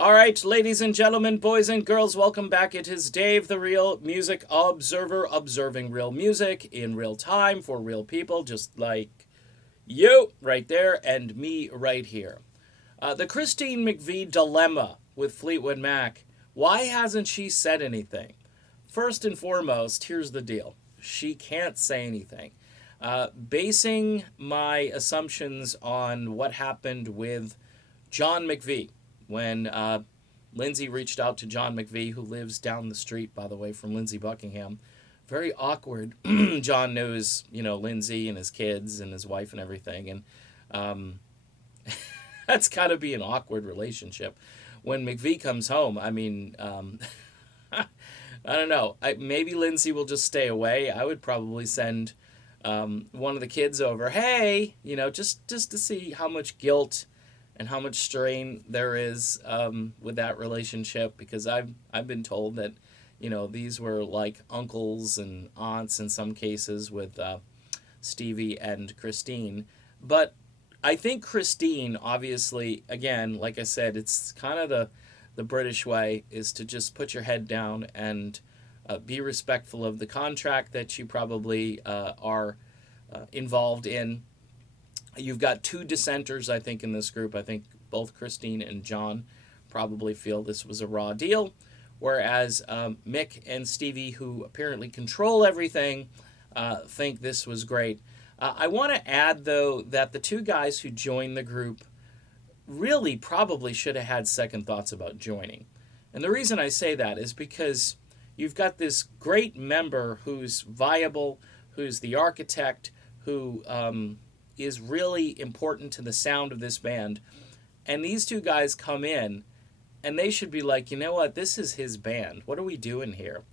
All right, ladies and gentlemen, boys and girls, welcome back. It is Dave, the Real Music Observer, observing real music in real time for real people, just like you right there and me right here. The Christine McVie dilemma with Fleetwood Mac. Why hasn't she said anything? First and foremost, here's the deal. She can't say anything. Basing my assumptions on what happened with John McVie when Lindsay reached out to John McVie, who lives down the street, by the way, from Lindsey Buckingham. Very awkward. John knows, Lindsay and his kids and his wife and everything. And that's got to be an awkward relationship. When McVie comes home, I mean, I don't know. Maybe Lindsay will just stay away. I would probably send one of the kids over. Hey, just to see how much guilt and how much strain there is with that relationship, because I've been told that these were like uncles and aunts in some cases with Stevie and Christine. But I think Christine, obviously, again, like I said, it's kind of the British way, is to just put your head down and be respectful of the contract that you probably are involved in. You've got two dissenters, I think, in this group. I think both Christine and John probably feel this was a raw deal, whereas Mick and Stevie, who apparently control everything, think this was great. I want to add, though, that the two guys who joined the group really probably should have had second thoughts about joining. And the reason I say that is because you've got this great member who's viable, who's the architect, who is really important to the sound of this band. And these two guys come in, and they should be like, you know what, this is his band. What are we doing here?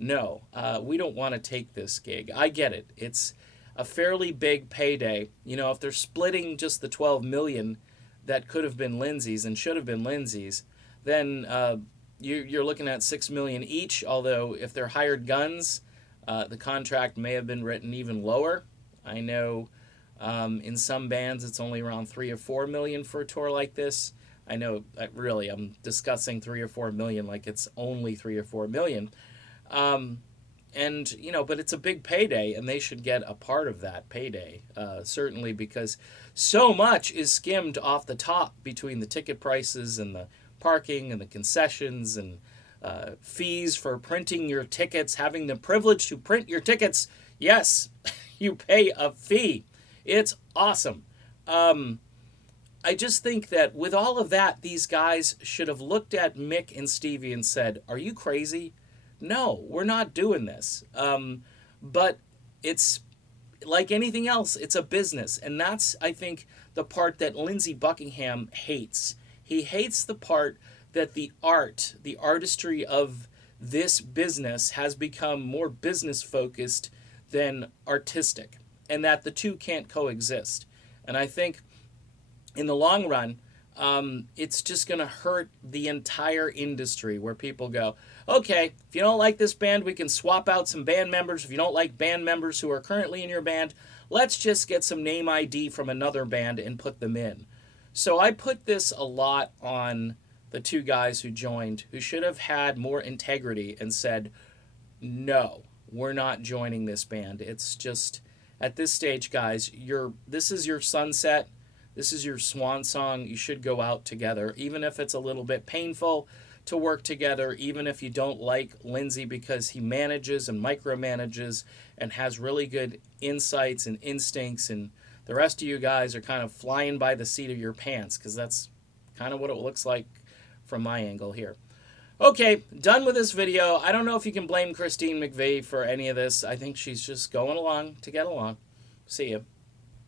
No, we don't want to take this gig. I get it. It's a fairly big payday. If they're splitting just the $12 million that could have been Lindsay's and should have been Lindsay's, then you're looking at $6 million each. Although if they're hired guns, the contract may have been written even lower. I know in some bands it's only around $3 or $4 million for a tour like this. I know, really, I'm discussing $3 or $4 million like it's only $3 or $4 million. But it's a big payday, and they should get a part of that payday, certainly, because so much is skimmed off the top between the ticket prices and the parking and the concessions and fees for printing your tickets, having the privilege to print your tickets. Yes, you pay a fee. It's awesome. I just think that with all of that, these guys should have looked at Mick and Stevie and said, are you crazy? No, we're not doing this. But it's like anything else. It's a business. And that's, I think, the part that Lindsey Buckingham hates. He hates the part that the artistry of this business has become more business focused than artistic, and that the two can't coexist. And I think in the long run, it's just going to hurt the entire industry, where people go, okay, if you don't like this band, we can swap out some band members. If you don't like band members who are currently in your band, let's just get some name ID from another band and put them in. So I put this a lot on the two guys who joined, who should have had more integrity and said, no, we're not joining this band. It's just, at this stage, guys, this is your sunset. This is your swan song. You should go out together, even if it's a little bit painful to work together, even if you don't like Lindsay because he manages and micromanages and has really good insights and instincts, and the rest of you guys are kind of flying by the seat of your pants, because that's kind of what it looks like from my angle here. Okay, done with this video. I don't know if you can blame Christine McVie for any of this. I think she's just going along to get along. See you.